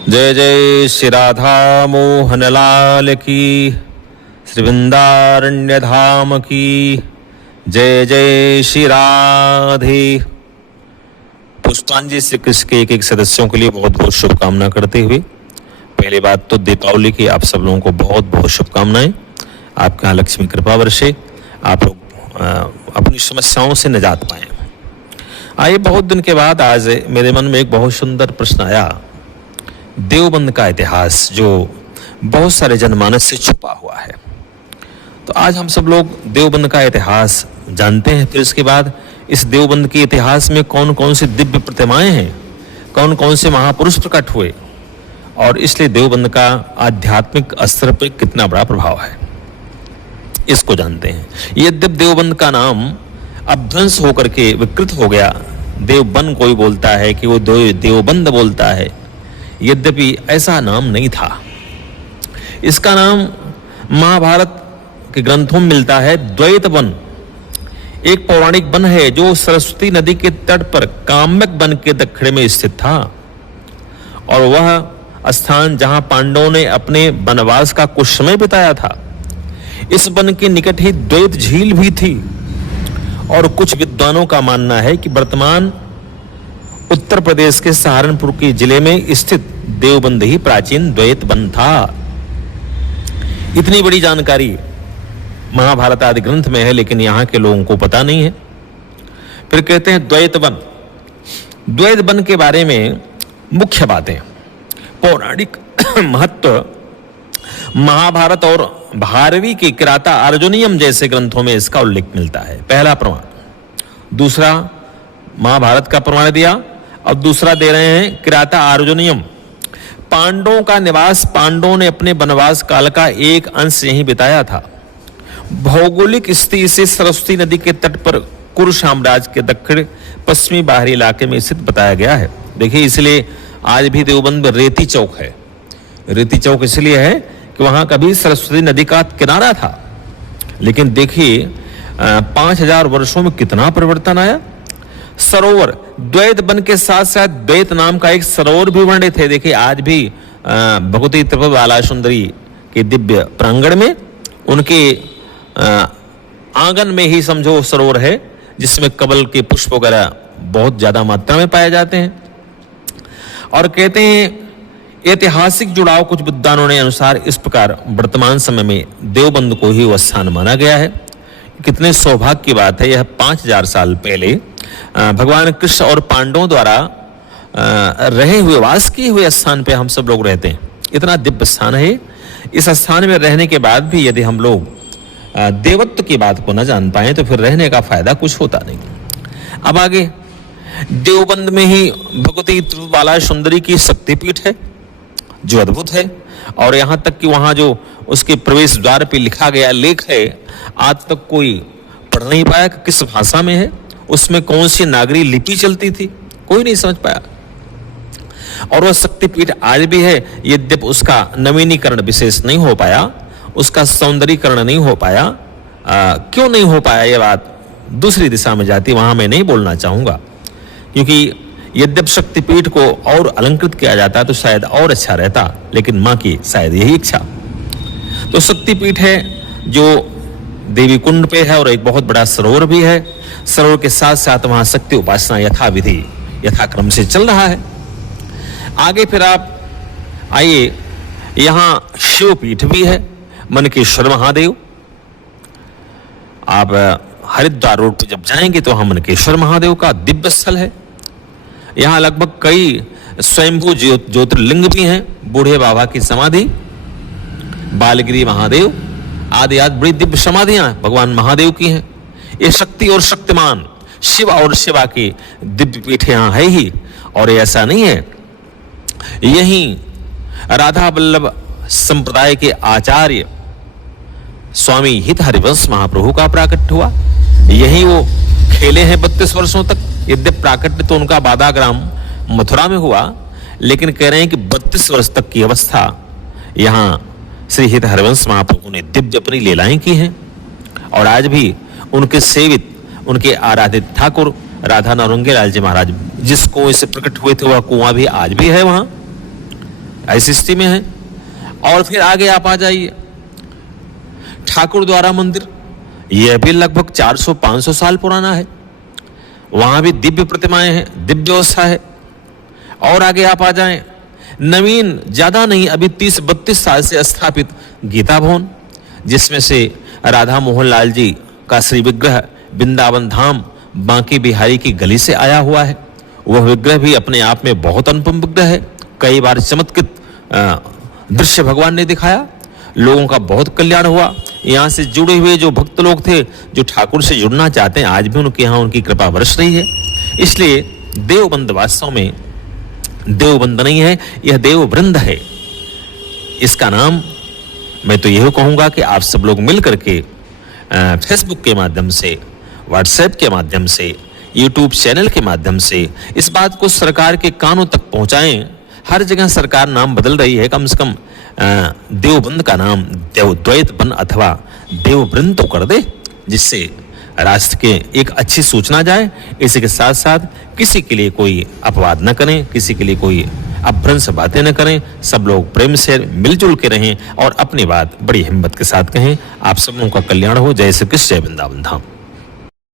जय जय श्री राधा मोहन लाल की, श्री वृंदारण्य धाम की जय जय श्री राधे। पुष्पांजलि श्री कृष्ण के एक एक सदस्यों के लिए बहुत बहुत शुभकामना करते हुए, पहली बात तो दीपावली की आप सब लोगों को बहुत बहुत शुभकामनाएं। आपके यहाँ लक्ष्मी कृपा वर्षे, आप लोग अपनी समस्याओं से निजात पाएं। आइए, बहुत दिन के बाद आज मेरे मन में एक बहुत सुंदर प्रश्न आया, देवबंद का इतिहास जो बहुत सारे जनमानस से छुपा हुआ है। तो आज हम सब लोग देवबंद का इतिहास जानते हैं। फिर इसके बाद इस देवबंद के इतिहास में कौन कौन से दिव्य प्रतिमाएं हैं, कौन कौन से महापुरुष प्रकट हुए, और इसलिए देवबंद का आध्यात्मिक स्तर पर कितना बड़ा प्रभाव है, इसको जानते हैं। यद्यप देवबंद का नाम अपभ्रंश होकर के विकृत हो गया, देवबंद कोई बोलता है कि वो देवबंद बोलता है, यद्यपि ऐसा नाम नहीं था। इसका नाम महाभारत के ग्रंथों में मिलता है द्वैत वन। एक पौराणिक वन है जो सरस्वती नदी के तट पर काम्यक वन के दक्षिण में स्थित था, और वह स्थान जहां पांडवों ने अपने वनवास का कुछ समय बिताया था। इस वन के निकट ही द्वैत झील भी थी, और कुछ विद्वानों का मानना है कि वर्तमान उत्तर प्रदेश के सहारनपुर के जिले में स्थित देवबंद ही प्राचीन द्वैत वन था। इतनी बड़ी जानकारी महाभारत आदि ग्रंथ में है, लेकिन यहाँ के लोगों को पता नहीं है। फिर कहते हैं द्वैत वन। द्वैत वन के बारे में मुख्य बातें, पौराणिक महत्व, महाभारत और भारवी के किराता अर्जुनियम जैसे ग्रंथों में इसका उल्लेख मिलता है। पहला प्रमाण। दूसरा महाभारत का प्रमाण दिया, अब दूसरा दे रहे हैं किराता अर्जुनियम। पांडवों का निवास, पांडवों ने अपने वनवास काल का एक अंश यहीं बिताया था। भौगोलिक स्थिति से सरस्वती नदी के तट पर कुरु साम्राज्य के दक्षिण पश्चिमी बाहरी इलाके में स्थित बताया गया है। देखिए, इसलिए आज भी देवबंद में रेती चौक है। रेती चौक इसलिए है कि वहां कभी सरस्वती नदी का किनारा था, लेकिन देखिए 5000 वर्षों में कितना परिवर्तन आया। सरोवर, द्वैत वन के साथ साथ द्वैत नाम का एक सरोवर भी वर्णित है। देखिए, आज भी भगवती त्रिपुरा बाला सुंदरी के दिव्य प्रांगण में उनके आंगन में ही समझो सरोवर है, जिसमें कमल के पुष्प वगैरह बहुत ज्यादा मात्रा में पाए जाते हैं। और कहते हैं ऐतिहासिक जुड़ाव कुछ विद्वानों ने अनुसार इस प्रकार वर्तमान समय में देवबंद को ही वह स्थान माना गया है। कितने सौभाग्य की बात है, यह 5000 साल पहले भगवान कृष्ण और पांडवों द्वारा रहे हुए, वास किए हुए स्थान पे हम सब लोग रहते हैं। इतना दिव्य स्थान है। इस स्थान में रहने के बाद भी यदि हम लोग देवत्व की बात को न जान पाए तो फिर रहने का फायदा कुछ होता नहीं। अब आगे, देवबंद में ही भगवती त्रिपुरा बाला सुंदरी की शक्तिपीठ है जो अद्भुत है, और यहां तक कि वहां जो उसके प्रवेश द्वार पे लिखा गया लेख है, आज तक कोई पढ़ नहीं पाया कि किस भाषा में है, उसमें कौन सी नागरी लिपि चलती थी, कोई नहीं समझ पाया। और वह शक्तिपीठ आज भी है, यद्यप उसका नवीनीकरण विशेष नहीं हो पाया, उसका सौंदर्यीकरण नहीं हो पाया। क्यों नहीं हो पाया, यह बात दूसरी दिशा में जाती, वहां मैं नहीं बोलना चाहूंगा, क्योंकि यद्यप शक्तिपीठ को और अलंकृत किया जाता तो शायद और अच्छा रहता, लेकिन मां की शायद यही इच्छा। तो शक्तिपीठ है जो देवी कुंड पे है, और एक बहुत बड़ा सरोवर भी है। सरोवर के साथ साथ वहां शक्ति उपासना यथाविधि यथाक्रम से चल रहा है। आगे फिर आप आइए, यहां शिवपीठ भी है, मनकेश्वर महादेव। आप हरिद्वार रोड पर जब जाएंगे तो वहां मनकेश्वर महादेव का दिव्य स्थल है। यहाँ लगभग कई स्वयंभू ज्योतिर्लिंग भी हैं। बूढ़े बाबा की समाधि, बालगिरी महादेव आदि आदि बड़ी दिव्य समाधियां भगवान महादेव की हैं। ये शक्ति और शक्तिमान शिव और शिवा की दिव्य पीठ यहाँ है ही। और ऐसा नहीं है, यहीं राधा वल्लभ संप्रदाय के आचार्य स्वामी हित हरिवंश महाप्रभु का प्राकट्य हुआ। यही वो खेले हैं 32 वर्षों तक। यद्यप प्राकट्य तो उनका बादाग्राम मथुरा में हुआ, लेकिन कह रहे हैं कि 32 वर्ष तक की अवस्था यहाँ श्री हित हरिवंश महाप्रभु ने दिव्य अपनी लीलाएं की हैं। और आज भी उनके सेवित, उनके आराधित ठाकुर राधा नौरंगी लाल जी महाराज जिस कुएं से प्रकट हुए थे, वह कुआं भी आज भी है वहां। ऐसी स्थिति में है। और फिर आगे आप आ जाइए, ठाकुर द्वारा मंदिर, यह भी लगभग 400-500 साल पुराना है। वहां भी दिव्य प्रतिमाएं हैं, दिव्य व्यवस्था है। और आगे आप आ जाएं, नवीन, ज्यादा नहीं, अभी 30-32 साल से स्थापित गीता भवन, जिसमें से राधा मोहन लाल जी का श्री विग्रह वृंदावन धाम बांके बिहारी की गली से आया हुआ है। वह विग्रह भी अपने आप में बहुत अनुपम विग्रह है। कई बार चमत्कृत दृश्य भगवान ने दिखाया, लोगों का बहुत कल्याण हुआ। यहाँ से जुड़े हुए जो भक्त लोग थे, जो ठाकुर से जुड़ना चाहते हैं, आज भी उनके यहाँ उनकी कृपा बरस रही है। इसलिए देवबंद वास्तव में देवबंद नहीं है, यह देववृंद है। इसका नाम मैं तो यही कहूंगा कि आप सब लोग मिल करके फेसबुक के माध्यम से, व्हाट्सएप के माध्यम से, यूट्यूब चैनल के माध्यम से इस बात को सरकार के कानों तक पहुंचाएं। हर जगह सरकार नाम बदल रही है, कम से कम देवबंद का नाम देवद्वैत वन अथवा देववृंद तो कर दे, जिससे राष्ट्र के एक अच्छी सूचना जाए। इसी के साथ साथ किसी के लिए कोई अपवाद न करें, किसी के लिए कोई अभ्रंश बातें न करें। सब लोग प्रेम से मिलजुल के रहें और अपनी बात बड़ी हिम्मत के साथ कहें। आप सब लोगों का कल्याण हो। जय श्री कृष्ण, जय वृंदावन धाम।